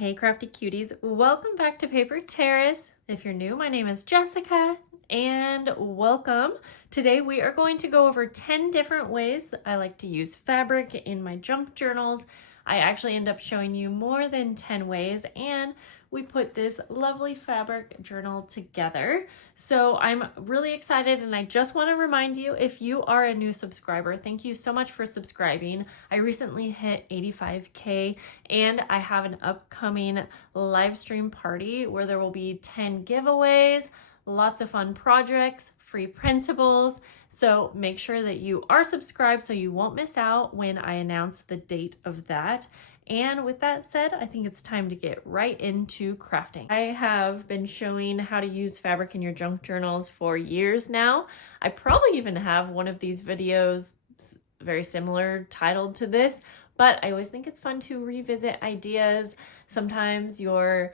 Hey crafty cuties, welcome back to Paper Terrace. If you're new, my name is Jessica and welcome. Today we are going to go over 10 different ways that I like to use fabric in my junk journals. I actually end up showing you more than 10 ways, and we put this lovely fabric journal together. So I'm really excited, and I just want to remind you, if you are a new subscriber, thank you so much for subscribing. I recently hit 85K, and I have an upcoming live stream party where there will be 10 giveaways, lots of fun projects, free printables. So make sure that you are subscribed so you won't miss out when I announce the date of that. And with that said, I think it's time to get right into crafting. I have been showing how to use fabric in your junk journals for years now. I probably even have one of these videos very similar titled to this, but I always think it's fun to revisit ideas. Sometimes your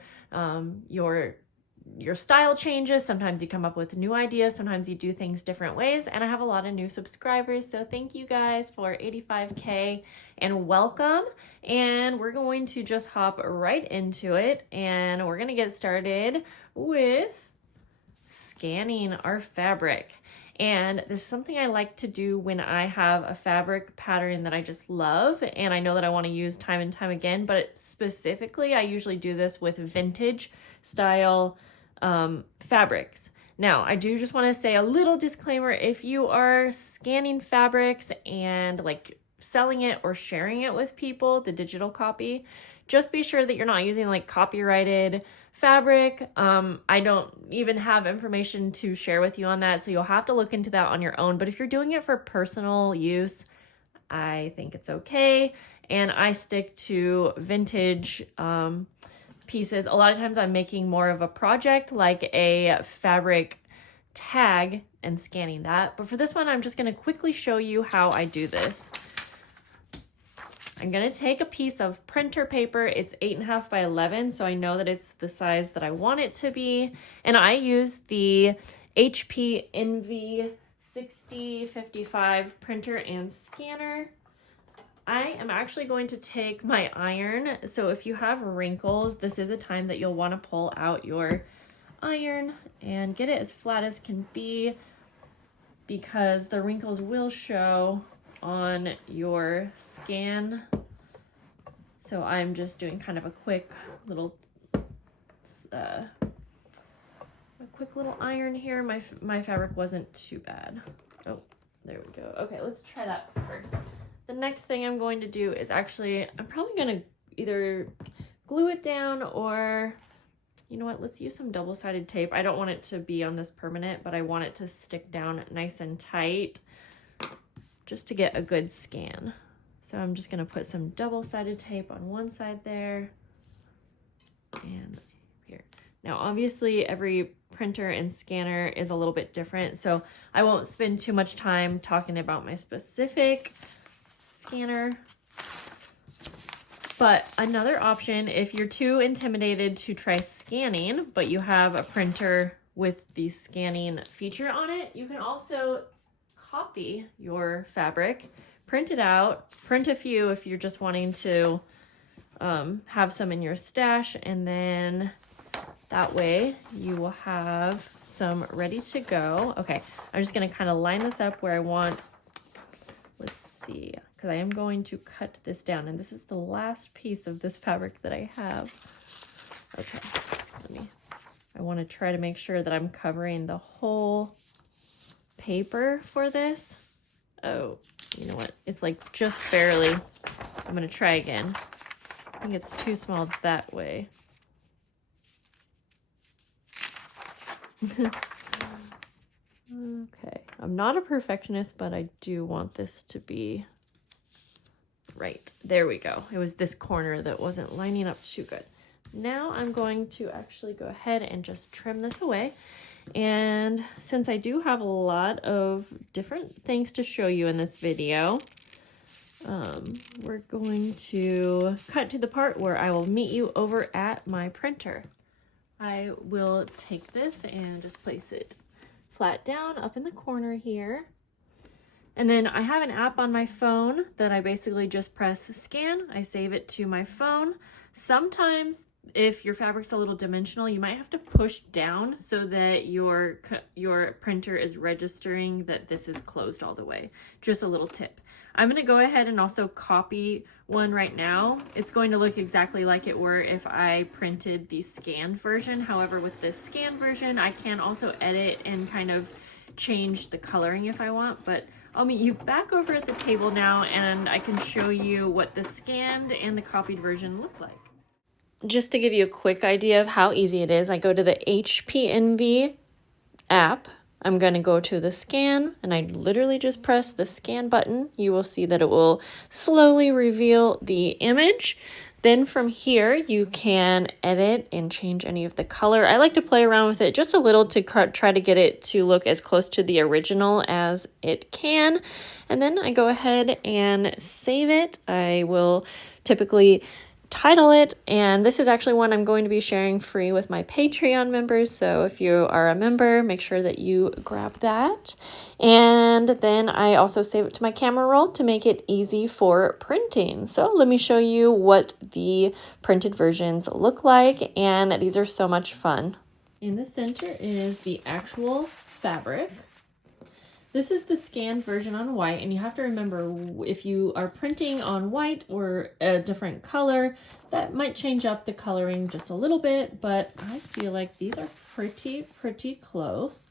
style changes, sometimes you come up with new ideas, sometimes you do things different ways, and I have a lot of new subscribers, so thank you guys for 85K and welcome. And we're going to just hop right into it, and we're gonna get started with scanning our fabric. And this is something I like to do when I have a fabric pattern that I just love and I know that I want to use time and time again, but specifically I usually do this with vintage style fabrics. Now, I do just want to say a little disclaimer: if you are scanning fabrics and like selling it or sharing it with people, the digital copy, just be sure that you're not using like copyrighted fabric. I don't even have information to share with you on that, so you'll have to look into that on your own. But if you're doing it for personal use, I think it's okay. And I stick to vintage pieces. A lot of times I'm making more of a project like a fabric tag and scanning that. But for this one, I'm just going to quickly show you how I do this. I'm going to take a piece of printer paper. It's 8.5 by 11, so I know that it's the size that I want it to be. And I use the HP Envy 6055 printer and scanner. I am actually going to take my iron. So if you have wrinkles, this is a time that you'll want to pull out your iron and get it as flat as can be, because the wrinkles will show on your scan. So I'm just doing kind of a quick little iron here. My fabric wasn't too bad. Oh, there we go. Okay, let's try that first. The next thing I'm going to do is I'm probably going to either glue it down, or you know what, let's use some double-sided tape. I don't want it to be on this permanent, but I want it to stick down nice and tight just to get a good scan. So I'm just going to put some double-sided tape on one side there and here. Now, obviously, every printer and scanner is a little bit different, so I won't spend too much time talking about my specific scanner. But another option, if you're too intimidated to try scanning, but you have a printer with the scanning feature on it, you can also copy your fabric, print it out, print a few if you're just wanting to have some in your stash, and then that way you will have some ready to go. Okay, I'm just going to kind of line this up where I want. Let's see, because I am going to cut this down, and this is the last piece of this fabric that I have. Okay, I want to try to make sure that I'm covering the whole paper for this. Oh, you know what? It's like just barely. I'm going to try again. I think it's too small that way. Okay, I'm not a perfectionist, but I do want this to be right. There we go. It was this corner that wasn't lining up too good. Now I'm going to actually go ahead and just trim this away. And since I do have a lot of different things to show you in this video, we're going to cut to the part where I will meet you over at my printer. I will take this and just place it flat down up in the corner here. And then I have an app on my phone that I basically just press scan. I save it to my phone. Sometimes if your fabric's a little dimensional, you might have to push down so that your printer is registering that this is closed all the way. Just a little tip. I'm going to go ahead and also copy one right now. It's going to look exactly like it were if I printed the scanned version. However, with this scanned version, I can also edit and kind of change the coloring if I want, but I'll meet you back over at the table now and I can show you what the scanned and the copied version look like. Just to give you a quick idea of how easy it is, I go to the HPNV app. I'm going to go to the scan and I literally just press the scan button. You will see that it will slowly reveal the image. Then from here, you can edit and change any of the color. I like to play around with it just a little to try to get it to look as close to the original as it can. And then I go ahead and save it. I will typically title it, and this is actually one I'm going to be sharing free with my Patreon members, so if you are a member, make sure that you grab that. And then I also save it to my camera roll to make it easy for printing. So let me show you what the printed versions look like, and these are so much fun. In the center is the actual fabric. This is the scanned version on white, and you have to remember if you are printing on white or a different color, that might change up the coloring just a little bit, but I feel like these are pretty close.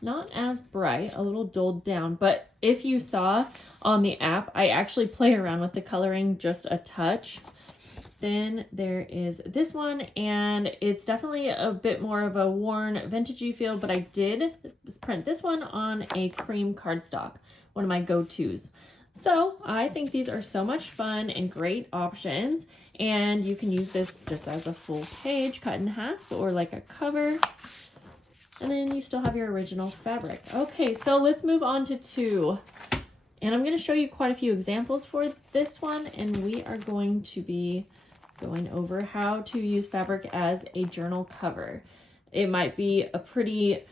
Not as bright, a little dulled down, but if you saw on the app, I actually play around with the coloring just a touch. Then there is this one, and it's definitely a bit more of a worn vintagey feel, but I did print this one on a cream cardstock, one of my go-tos. So I think these are so much fun and great options, and you can use this just as a full page cut in half or like a cover, and then you still have your original fabric. Okay, so let's move on to 2. And I'm going to show you quite a few examples for this one, and we are going to be going over how to use fabric as a journal cover. It might be a pretty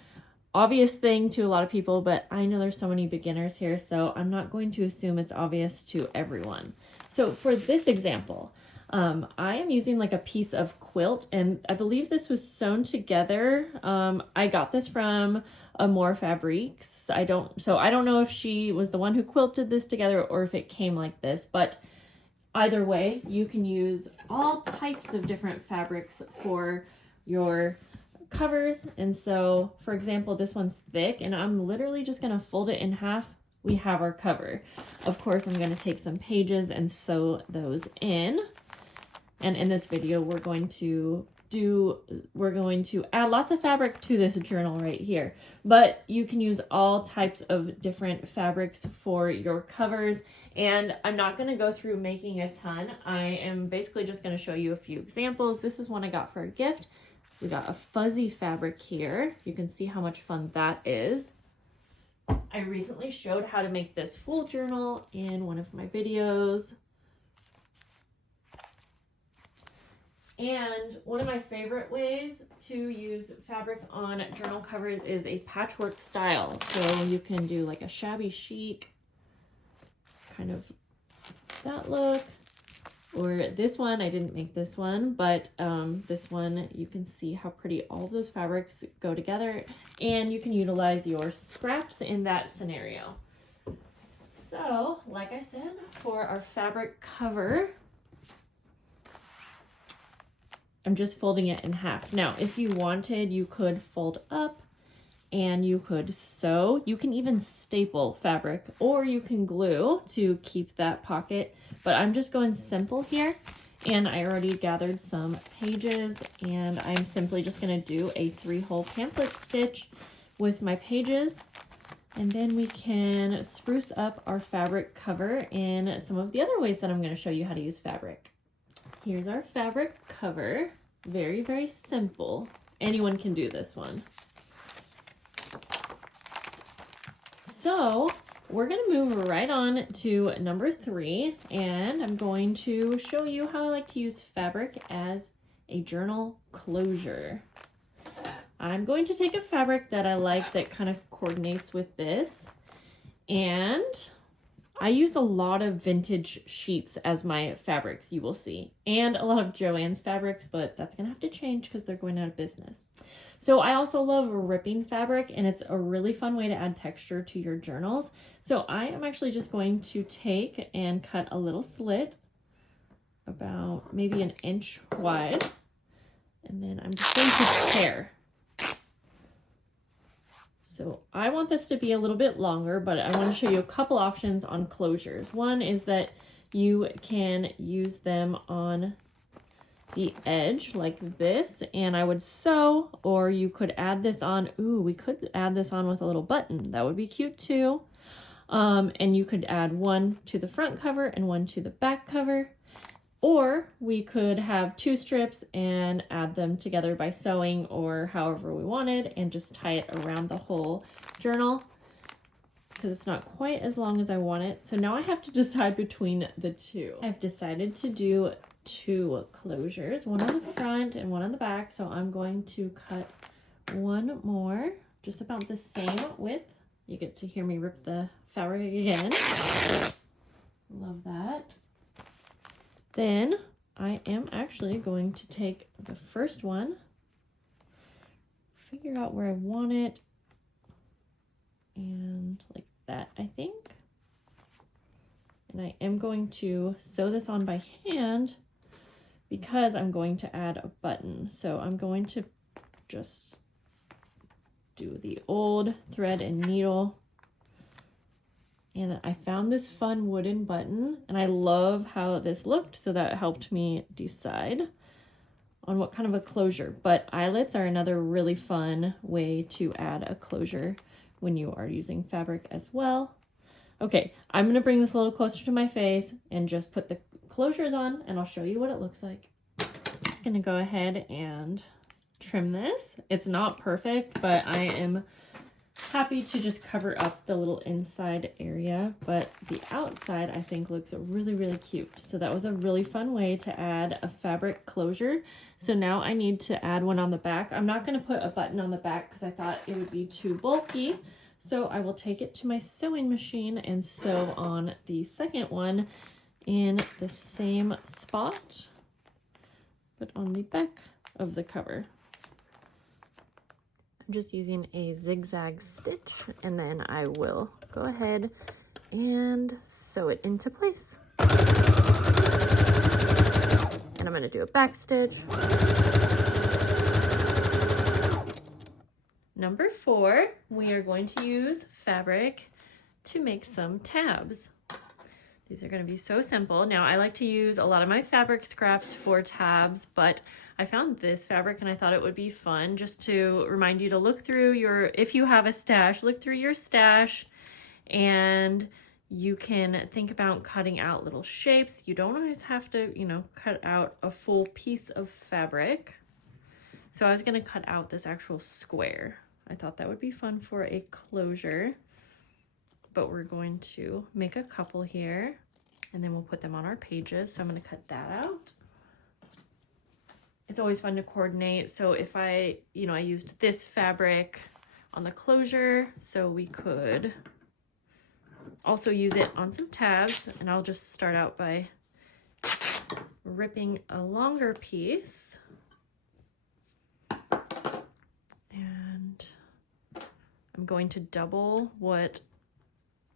obvious thing to a lot of people, but I know there's so many beginners here, so I'm not going to assume it's obvious to everyone. So for this example, I am using like a piece of quilt, and I believe this was sewn together. I got this from Amore Fabriques. I don't know if she was the one who quilted this together or if it came like this, but either way, you can use all types of different fabrics for your covers. And so, for example, this one's thick, and I'm literally just going to fold it in half. We have our cover. Of course, I'm going to take some pages and sew those in. And in this video, we're going to add lots of fabric to this journal right here. But you can use all types of different fabrics for your covers. And I'm not going to go through making a ton. I am basically just going to show you a few examples. This is one I got for a gift. We got a fuzzy fabric here. You can see how much fun that is. I recently showed how to make this full journal in one of my videos. And one of my favorite ways to use fabric on journal covers is a patchwork style. So you can do like a shabby chic, kind of that look, or this one. I didn't make this one, but this one, you can see how pretty all of those fabrics go together, and you can utilize your scraps in that scenario. So like I said, for our fabric cover, I'm just folding it in half. Now, if you wanted, you could fold up and you could sew. You can even staple fabric, or you can glue to keep that pocket. But I'm just going simple here, and I already gathered some pages, and I'm simply just going to do a 3-hole pamphlet stitch with my pages. And then we can spruce up our fabric cover in some of the other ways that I'm going to show you how to use fabric. Here's our fabric cover. Very, very simple. Anyone can do this one. So we're going to move right on to number 3, and I'm going to show you how I like to use fabric as a journal closure. I'm going to take a fabric that I like that kind of coordinates with this, and I use a lot of vintage sheets as my fabrics, you will see, and a lot of Joann's fabrics, but that's gonna have to change because they're going out of business. So I also love ripping fabric, and it's a really fun way to add texture to your journals. So I am actually just going to take and cut a little slit about maybe an inch wide, and then I'm just going to tear. So I want this to be a little bit longer, but I want to show you a couple options on closures. One is that you can use them on the edge like this, and I would sew, or you could add this on. Ooh, we could add this on with a little button. That would be cute too. And you could add one to the front cover and one to the back cover. Or we could have 2 strips and add them together by sewing or however we wanted and just tie it around the whole journal because it's not quite as long as I want it. So now I have to decide between the two. I've decided to do 2 closures, one on the front and one on the back. So I'm going to cut one more, just about the same width. You get to hear me rip the fabric again. Love that. Then I am actually going to take the first one, figure out where I want it, and like that, I think. And I am going to sew this on by hand because I'm going to add a button. So I'm going to just do the old thread and needle. And I found this fun wooden button, and I love how this looked, so that helped me decide on what kind of a closure. But eyelets are another really fun way to add a closure when you are using fabric as well. Okay, I'm gonna bring this a little closer to my face and just put the closures on, and I'll show you what it looks like. Just gonna go ahead and trim this. It's not perfect, but I am happy to just cover up the little inside area, but the outside I think looks really, really cute. So that was a really fun way to add a fabric closure. So now I need to add one on the back. I'm not going to put a button on the back because I thought it would be too bulky. So I will take it to my sewing machine and sew on the second one in the same spot, but on the back of the cover. I'm just using a zigzag stitch, and then I will go ahead and sew it into place. And I'm going to do a back stitch. Number 4, we are going to use fabric to make some tabs. These are going to be so simple. Now, I like to use a lot of my fabric scraps for tabs, but I found this fabric and I thought it would be fun just to remind you to look through if you have a stash, look through your stash, and you can think about cutting out little shapes. You don't always have to, cut out a full piece of fabric. So I was going to cut out this actual square. I thought that would be fun for a closure, but we're going to make a couple here and then we'll put them on our pages. So I'm going to cut that out. It's always fun to coordinate. So if I used this fabric on the closure, so we could also use it on some tabs, and I'll just start out by ripping a longer piece. And I'm going to double what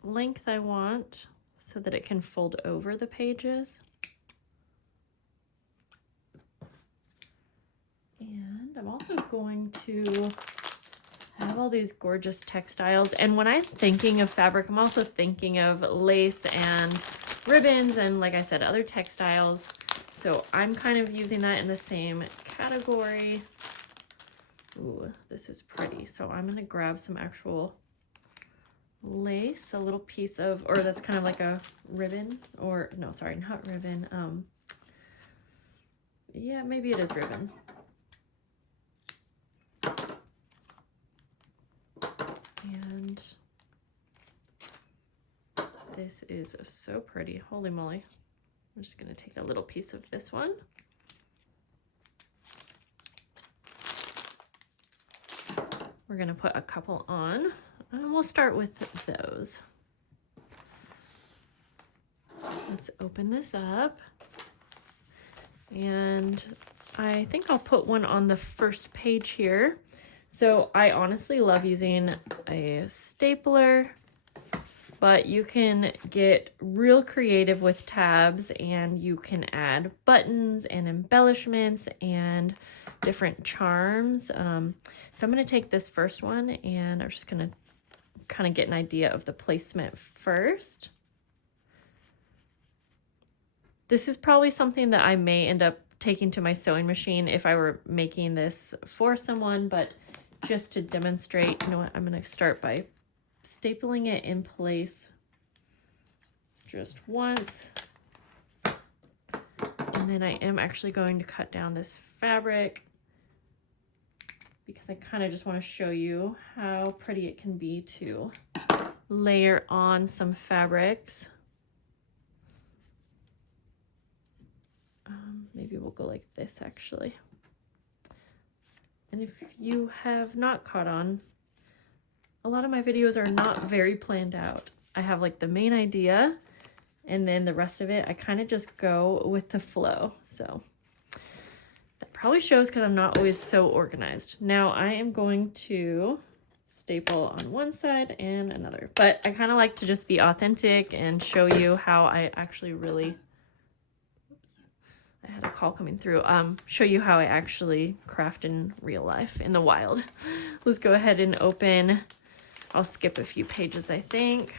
length I want so that it can fold over the pages. And I'm also going to have all these gorgeous textiles. And when I'm thinking of fabric, I'm also thinking of lace and ribbons and, like I said, other textiles. So I'm kind of using that in the same category. Ooh, this is pretty. So I'm going to grab some actual lace, a little piece of, or that's kind of like a ribbon, or no, sorry, not ribbon. Yeah, maybe it is ribbon. And this is so pretty. Holy moly. I'm just going to take a little piece of this one. We're going to put a couple on, and we'll start with those. open this up. And I think I'll put one on the first page here. So I honestly love using a stapler, but you can get real creative with tabs, and you can add buttons and embellishments and different charms. So I'm gonna take this first one, and I'm just gonna kind of get an idea of the placement first. This is probably something that I may end up taking to my sewing machine if I were making this for someone, but just to demonstrate, you know what, I'm gonna start by stapling it in place just once. And then I am actually going to cut down this fabric because I kind of just want to show you how pretty it can be to layer on some fabrics. Maybe we'll go like this actually. And if you have not caught on, a lot of my videos are not very planned out. I have like the main idea, and then the rest of it, I kind of just go with the flow. So that probably shows because I'm not always so organized. Now I am going to staple on one side and another, but I kind of like to just be authentic and show you how I actually really, I had a call coming through, show you how I actually craft in real life, in the wild. Let's go ahead and open. I'll skip a few pages, I think.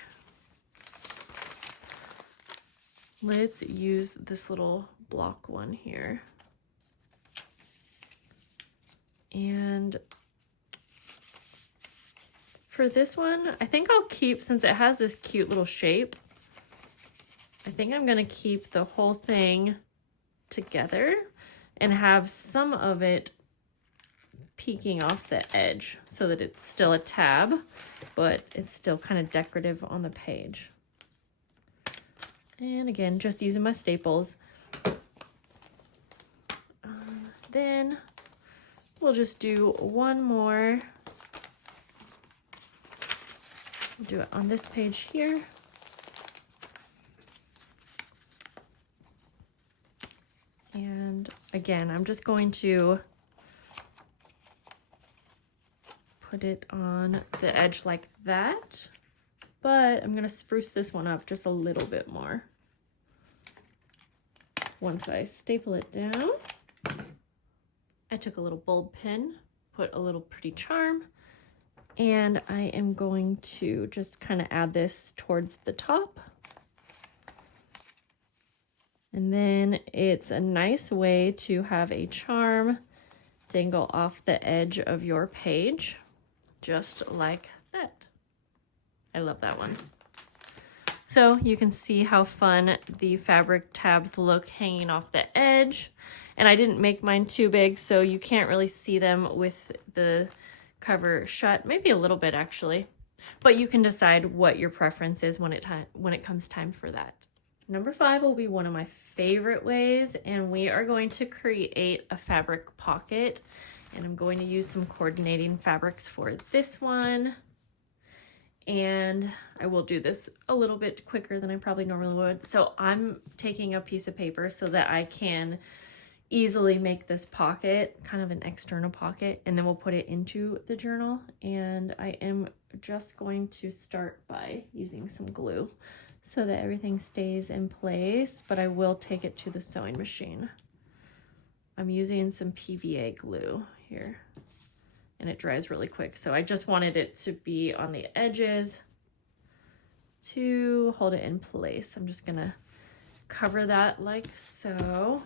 Let's use this little block one here. And for this one, I think I'll keep, since it has this cute little shape, I think I'm gonna keep the whole thing together and have some of it peeking off the edge so that it's still a tab, but it's still kind of decorative on the page. And again, just using my staples. Then we'll just do one more. We'll do it on this page here. And again, I'm just going to put it on the edge like that, but I'm gonna spruce this one up just a little bit more. Once I staple it down, I took a little bulb pin, put a little pretty charm, and I am going to just kind of add this towards the top. And then it's a nice way to have a charm dangle off the edge of your page, just like that. I love that one. So you can see how fun the fabric tabs look hanging off the edge. And I didn't make mine too big, so you can't really see them with the cover shut. Maybe a little bit actually, but you can decide what your preference is when it comes time for that. Number 5 will be one of my favorite ways, and we are going to create a fabric pocket, and I'm going to use some coordinating fabrics for this one. And I will do this a little bit quicker than I probably normally would. So I'm taking a piece of paper so that I can easily make this pocket kind of an external pocket, and then we'll put it into the journal. And I am just going to start by using some glue so that everything stays in place, but I will take it to the sewing machine. I'm using some PVA glue here, and it dries really quick. So I just wanted it to be on the edges to hold it in place. I'm just gonna cover that like so.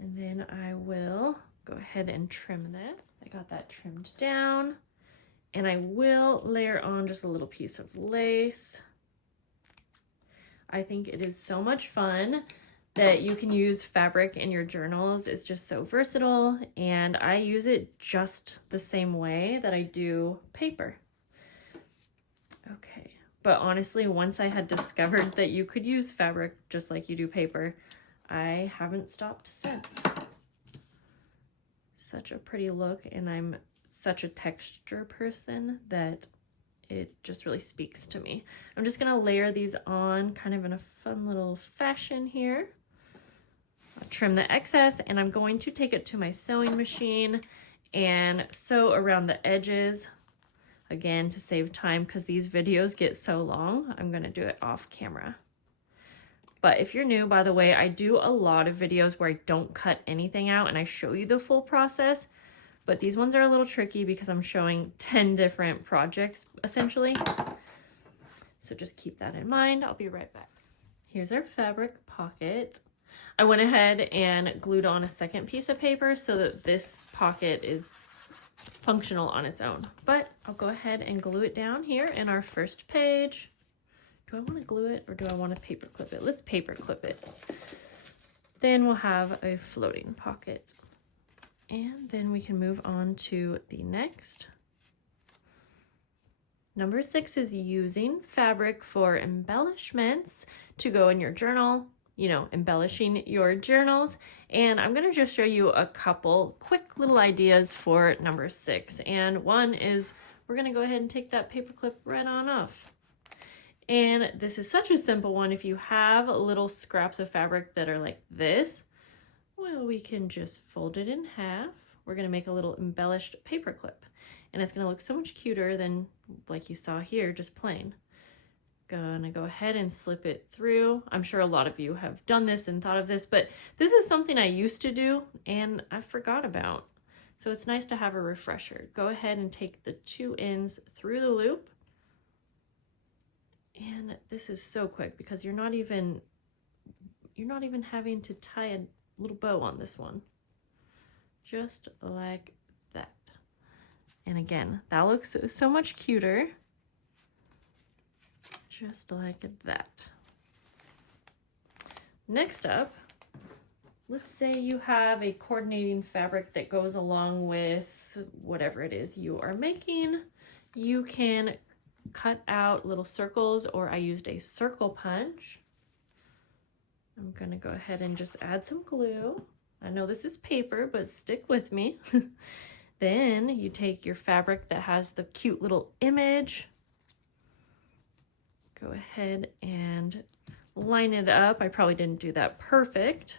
And then I will go ahead and trim this. I got that trimmed down. And I will layer on just a little piece of lace. I think it is so much fun that you can use fabric in your journals. It's just so versatile, and I use it just the same way that I do paper. Okay, but honestly, once I had discovered that you could use fabric just like you do paper, I haven't stopped since. Such a pretty look, and I'm such a texture person that it just really speaks to me. I'm just gonna layer these on kind of in a fun little fashion here. I'll trim the excess, and I'm going to take it to my sewing machine and sew around the edges. Again, to save time, because these videos get so long, I'm gonna do it off camera. But if you're new, by the way, I do a lot of videos where I don't cut anything out and I show you the full process, but these ones are a little tricky because I'm showing 10 different projects, essentially. So just keep that in mind. I'll be right back. Here's our fabric pocket. I went ahead and glued on a second piece of paper so that this pocket is functional on its own. But I'll go ahead and glue it down here in our first page. Do I want to glue it or do I want to paper clip it? Let's paper clip it. Then we'll have a floating pocket. And then we can move on to the next. Number 6 is using fabric for embellishments to go in your journal, you know, embellishing your journals. And I'm going to just show you a couple quick little ideas for number 6. And one is we're going to go ahead and take that paper clip right on off. And this is such a simple one. If you have little scraps of fabric that are like this, well, we can just fold it in half. We're going to make a little embellished paper clip, and it's going to look so much cuter than like you saw here, just plain. Gonna go ahead and slip it through. I'm sure a lot of you have done this and thought of this, but this is something I used to do and I forgot about. So it's nice to have a refresher. Go ahead and take the 2 ends through the loop. And this is so quick because you're not even having to tie a little bow on this one. Just like that. And again, that looks so much cuter. Just like that. Next up, let's say you have a coordinating fabric that goes along with whatever it is you are making. You can cut out little circles, or I used a circle punch. I'm gonna go ahead and just add some glue. I know this is paper, but stick with me. Then you take your fabric that has the cute little image. Go ahead and line it up. I probably didn't do that perfect,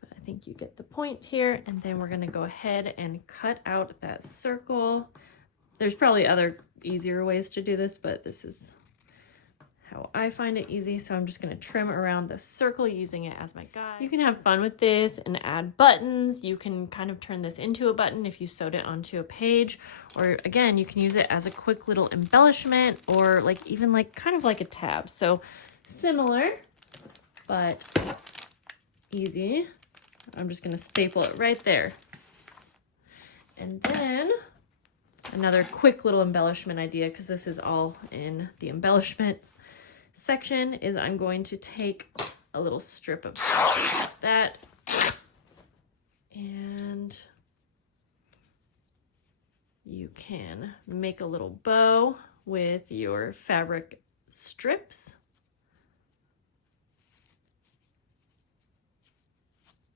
but I think you get the point here. And then we're gonna go ahead and cut out that circle. There's probably other easier ways to do this, but this is how I find it easy. So I'm just going to trim around the circle using it as my guide. You can have fun with this and add buttons. You can kind of turn this into a button if you sewed it onto a page, or again, you can use it as a quick little embellishment, or like even like kind of like a tab. So similar, but easy. I'm just going to staple it right there. And then another quick little embellishment idea, because this is all in the embellishment section, is I'm going to take a little strip of that, and you can make a little bow with your fabric strips.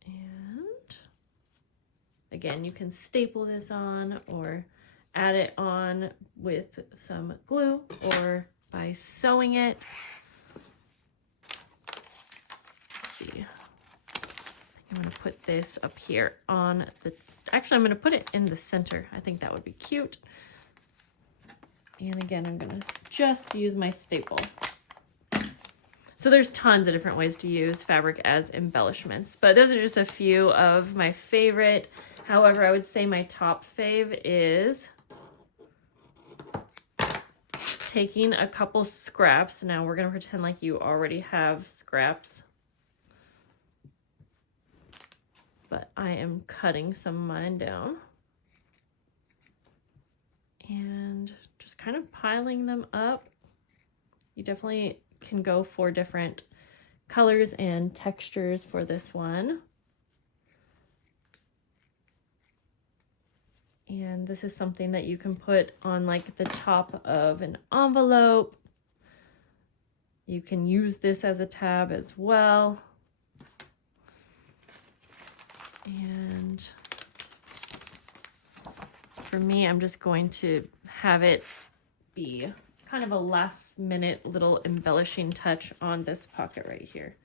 And again, you can staple this on or add it on with some glue or by sewing it. Let's see. I'm going to put this up here on the, actually I'm going to put it in the center. I think that would be cute. And again, I'm going to just use my staple. So there's tons of different ways to use fabric as embellishments, but those are just a few of my favorite. However, I would say my top fave is taking a couple scraps. Now we're going to pretend like you already have scraps, but I am cutting some of mine down and just kind of piling them up. You definitely can go for different colors and textures for this one. And this is something that you can put on like the top of an envelope. You can use this as a tab as well. And for me, I'm just going to have it be kind of a last minute little embellishing touch on this pocket right here.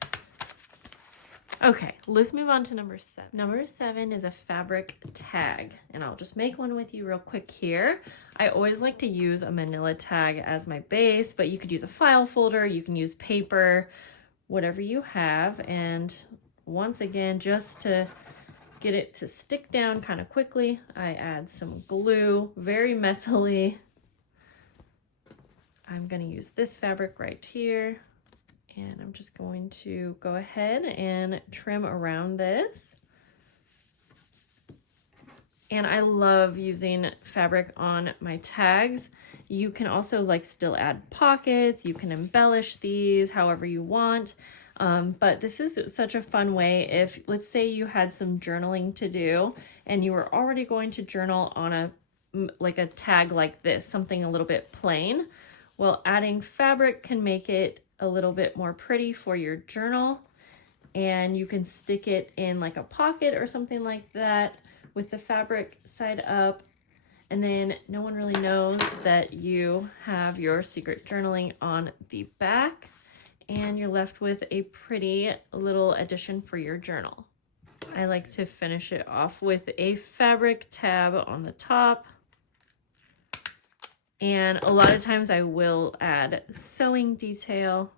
Okay, let's move on to number 7. Number 7 is a fabric tag, and I'll just make one with you real quick here. I always like to use a manila tag as my base, but you could use a file folder, you can use paper, whatever you have. And once again, just to get it to stick down kind of quickly, I add some glue very messily. I'm going to use this fabric right here. And I'm just going to go ahead and trim around this. And I love using fabric on my tags. You can also like still add pockets. You can embellish these however you want. But this is such a fun way if, let's say you had some journaling to do and you were already going to journal on a tag like this, something a little bit plain. Well, adding fabric can make it a little bit more pretty for your journal, and you can stick it in like a pocket or something like that with the fabric side up, and then no one really knows that you have your secret journaling on the back, and you're left with a pretty little addition for your journal. I like to finish it off with a fabric tab on the top. And a lot of times I will add sewing detail,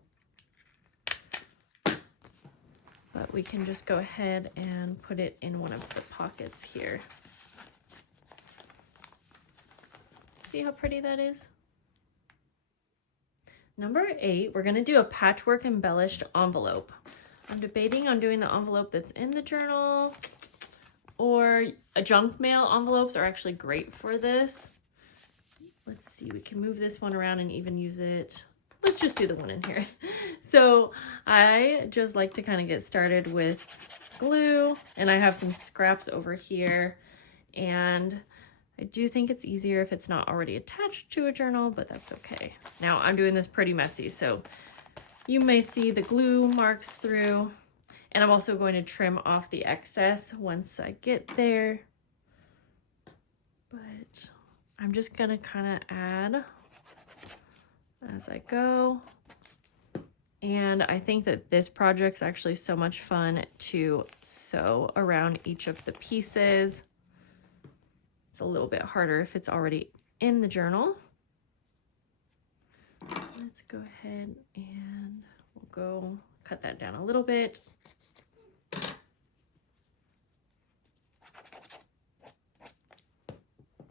but we can just go ahead and put it in one of the pockets here. See how pretty that is? Number 8, we're gonna do a patchwork embellished envelope. I'm debating on doing the envelope that's in the journal, or a junk mail envelopes are actually great for this. Let's see, we can move this one around and even use it. Let's just do the one in here. So I just like to kind of get started with glue, and I have some scraps over here, and I do think it's easier if it's not already attached to a journal, but that's okay. Now I'm doing this pretty messy, so you may see the glue marks through, and I'm also going to trim off the excess once I get there. But I'm just gonna kind of add as I go. And I think that this project's actually so much fun to sew around each of the pieces. It's a little bit harder if it's already in the journal. Let's go ahead and we'll go cut that down a little bit.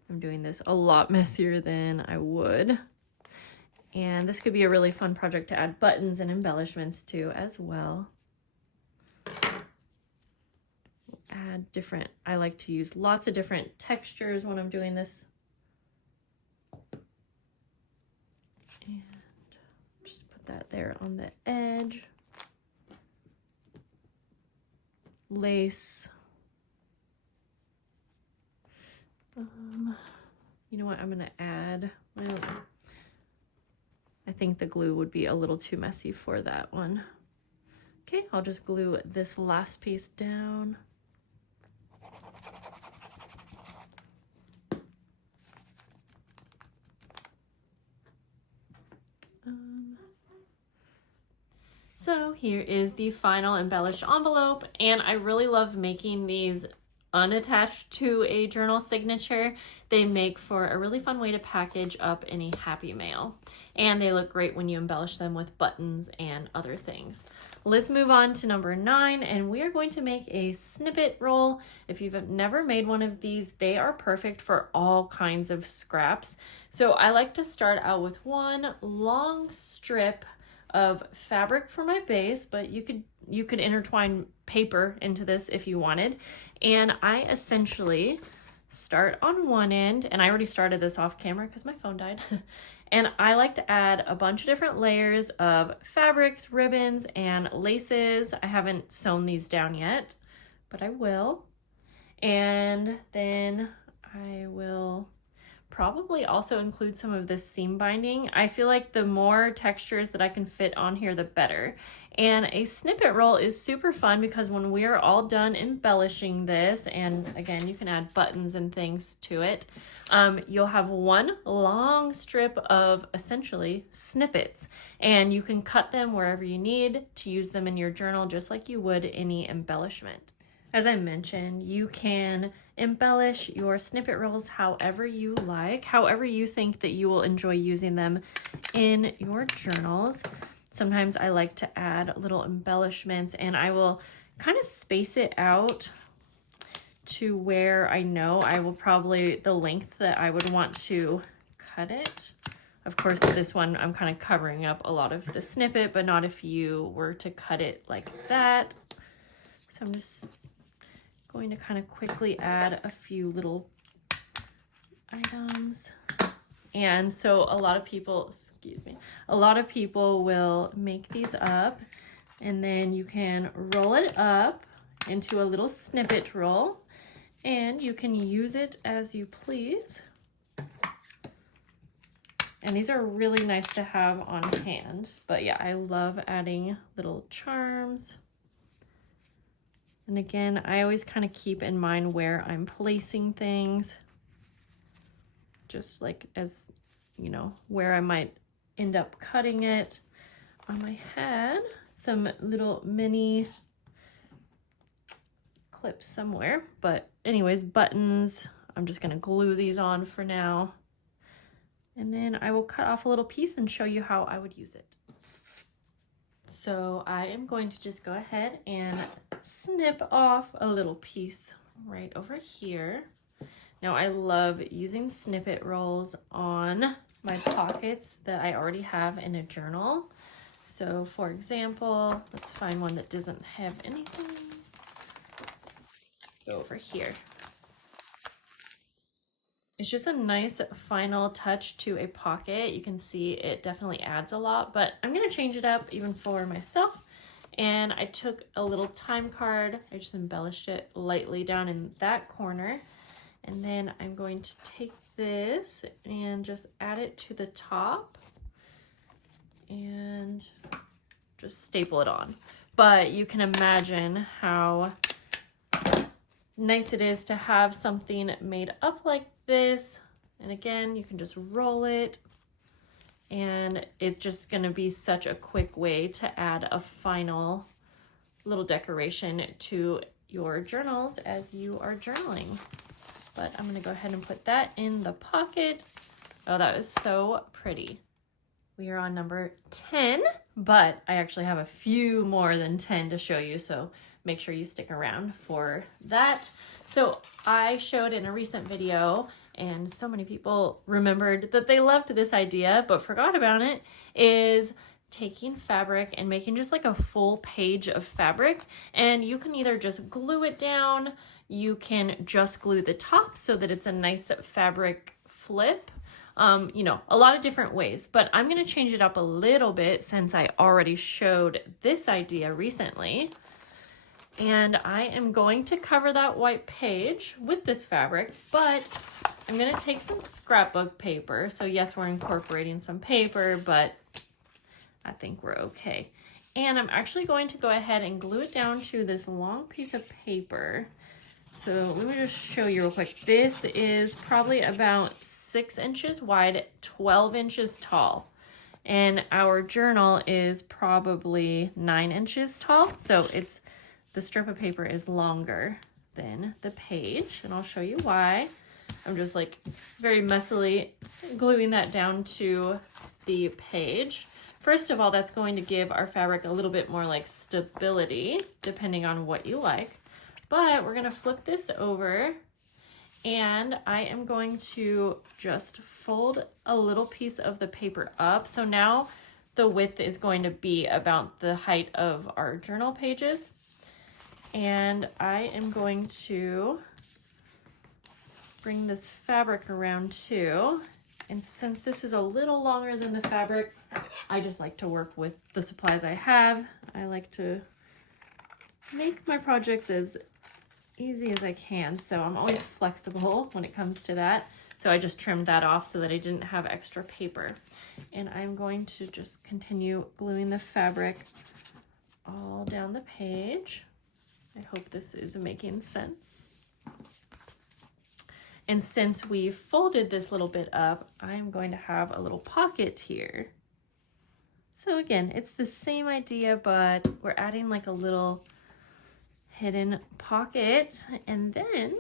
I'm doing this a lot messier than I would. And this could be a really fun project to add buttons and embellishments to as well. Add different, I like to use lots of different textures when I'm doing this. And just put that there on the edge. Lace. You know what, I'm gonna add, well, I think the glue would be a little too messy for that one. Okay, I'll just glue this last piece down. So here is the final embellished envelope, and I really love making these unattached to a journal signature. They make for a really fun way to package up any happy mail, and they look great when you embellish them with buttons and other things. Let's move on to number 9, and we are going to make a snippet roll. If you've never made one of these, they are perfect for all kinds of scraps. So I like to start out with one long strip of fabric for my base, but you could intertwine paper into this if you wanted. And I essentially start on one end, and I already started this off camera because my phone died. And I like to add a bunch of different layers of fabrics, ribbons, and laces. I haven't sewn these down yet, but I will. And then I will probably also include some of this seam binding. I feel like the more textures that I can fit on here, the better. And a snippet roll is super fun because when we're all done embellishing this, and again, you can add buttons and things to it, you'll have one long strip of essentially snippets, and you can cut them wherever you need to use them in your journal just like you would any embellishment. As I mentioned, you can embellish your snippet rolls however you like, however you think that you will enjoy using them in your journals. Sometimes I like to add little embellishments, and I will kind of space it out to where I know I will probably the length that I would want to cut it. Of course, this one I'm kind of covering up a lot of the snippet, but not if you were to cut it like that. So I'm just going to kind of quickly add a few little items. And so a lot of people will make these up, and then you can roll it up into a little snippet roll, and you can use it as you please. And these are really nice to have on hand. But yeah, I love adding little charms. And again, I always kind of keep in mind where I'm placing things, just like as, you know, where I might end up cutting it. I had some little mini clips somewhere, but anyways, buttons, I'm just gonna glue these on for now. And then I will cut off a little piece and show you how I would use it. So I am going to just go ahead and snip off a little piece right over here. Now I love using snippet rolls on my pockets that I already have in a journal. So for example, let's find one that doesn't have anything. Let's go over here. It's just a nice final touch to a pocket. You can see it definitely adds a lot, but I'm gonna change it up even for myself. And I took a little time card. I just embellished it lightly down in that corner. And then I'm going to take this and just add it to the top and just staple it on. But you can imagine how nice it is to have something made up like this. And again, you can just roll it, and it's just going to be such a quick way to add a final little decoration to your journals as you are journaling. But I'm going to go ahead and put that in the pocket. Oh, that was so pretty. We are on number 10, but I actually have a few more than 10 to show you, so make sure you stick around for that. So I showed in a recent video, and so many people remembered that they loved this idea but forgot about it, is taking fabric and making just like a full page of fabric. And you can either just glue it down, you can just glue the top so that it's a nice fabric flip. You know, a lot of different ways, but I'm going to change it up a little bit since I already showed this idea recently. And I am going to cover that white page with this fabric, but I'm going to take some scrapbook paper. So yes, we're incorporating some paper, but I think we're okay. And I'm actually going to go ahead and glue it down to this long piece of paper. So let me just show you real quick. This is probably about 6 inches wide, 12 inches tall. And our journal is probably 9 inches tall. So the strip of paper is longer than the page. And I'll show you why. I'm just like very messily gluing that down to the page. First of all, that's going to give our fabric a little bit more like stability, depending on what you like. But we're gonna flip this over, and I am going to just fold a little piece of the paper up. So now the width is going to be about the height of our journal pages. And I am going to bring this fabric around too. And since this is a little longer than the fabric, I just like to work with the supplies I have. I like to make my projects as easy as I can, so I'm always flexible when it comes to that. So I just trimmed that off so that I didn't have extra paper. And I'm going to just continue gluing the fabric all down the page. I hope this is making sense. And since we folded this little bit up, I'm going to have a little pocket here. So again, it's the same idea, but we're adding like a little hidden pocket. And then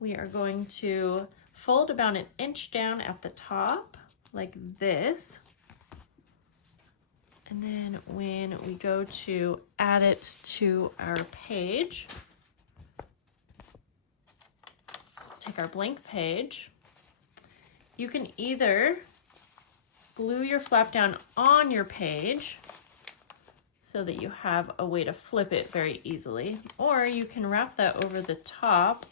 we are going to fold about 1 inch down at the top like this. And then when we go to add it to our page, take our blank page, you can either glue your flap down on your page so that you have a way to flip it very easily, or you can wrap that over the top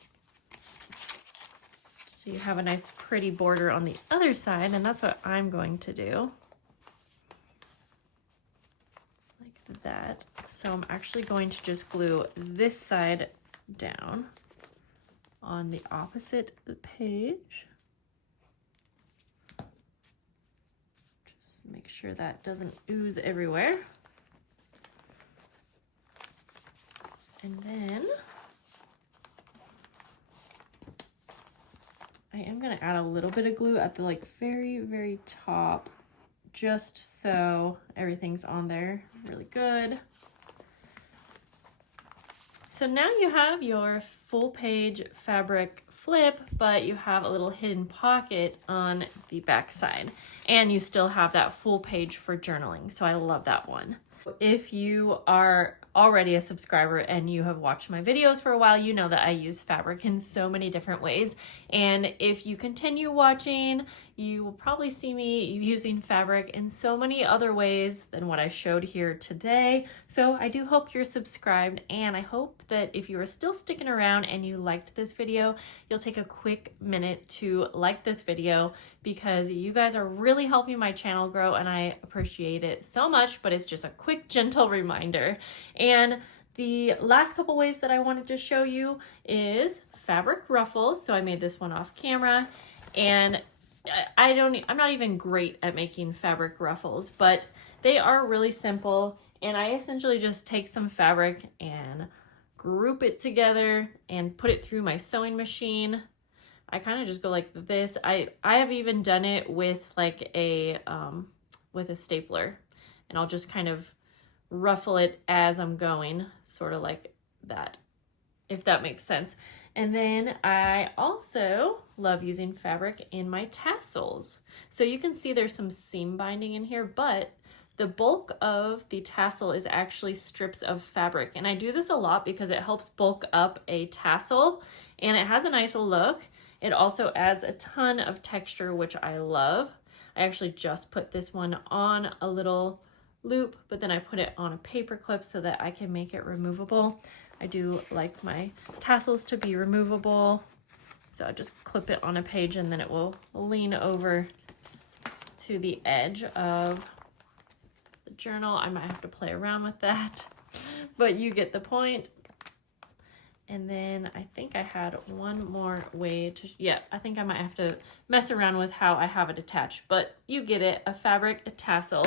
so you have a nice pretty border on the other side, and that's what I'm going to do. Like that. So I'm actually going to just glue this side down on the opposite page. Just make sure that doesn't ooze everywhere. And then I am going to add a little bit of glue at the like very, very top, just so everything's on there really good. So now you have your full page fabric flip, but you have a little hidden pocket on the back side, and you still have that full page for journaling. So I love that one. If you are already a subscriber and you have watched my videos for a while, you know that I use fabric in so many different ways. And if you continue watching, you will probably see me using fabric in so many other ways than what I showed here today. So I do hope you're subscribed, and I hope that if you are still sticking around and you liked this video, you'll take a quick minute to like this video, because you guys are really helping my channel grow and I appreciate it so much. But it's just a quick, gentle reminder. And the last couple ways that I wanted to show you is fabric ruffles. So I made this one off camera, and I'm not even great at making fabric ruffles, but they are really simple. And I essentially just take some fabric and group it together and put it through my sewing machine. I kind of just go like this. I have even done it with like with a stapler, and I'll just kind of ruffle it as I'm going, sort of like that, if that makes sense. And then I also love using fabric in my tassels. So you can see there's some seam binding in here, but the bulk of the tassel is actually strips of fabric. And I do this a lot because it helps bulk up a tassel, and it has a nice look. It also adds a ton of texture, which I love. I actually just put this one on a little loop, but then I put it on a paper clip so that I can make it removable. I do like my tassels to be removable, so I just clip it on a page and then it will lean over to the edge of the journal. I might have to play around with that, but you get the point. And then I think I had one more way to, yeah, I think I might have to mess around with how I have it attached, but you get it, a fabric, a tassel.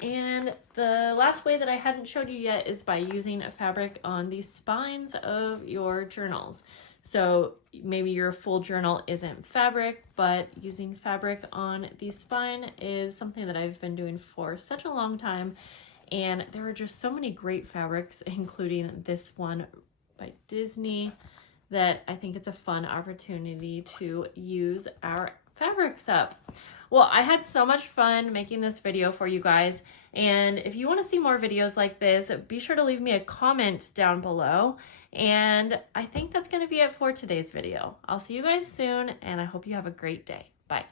And the last way that I hadn't showed you yet is by using a fabric on the spines of your journals. So maybe your full journal isn't fabric, but using fabric on the spine is something that I've been doing for such a long time. And there are just so many great fabrics, including this one by Disney, that I think it's a fun opportunity to use our fabrics up. Well, I had so much fun making this video for you guys, and if you want to see more videos like this, be sure to leave me a comment down below. And I think that's going to be it for today's video. I'll see you guys soon, and I hope you have a great day. Bye.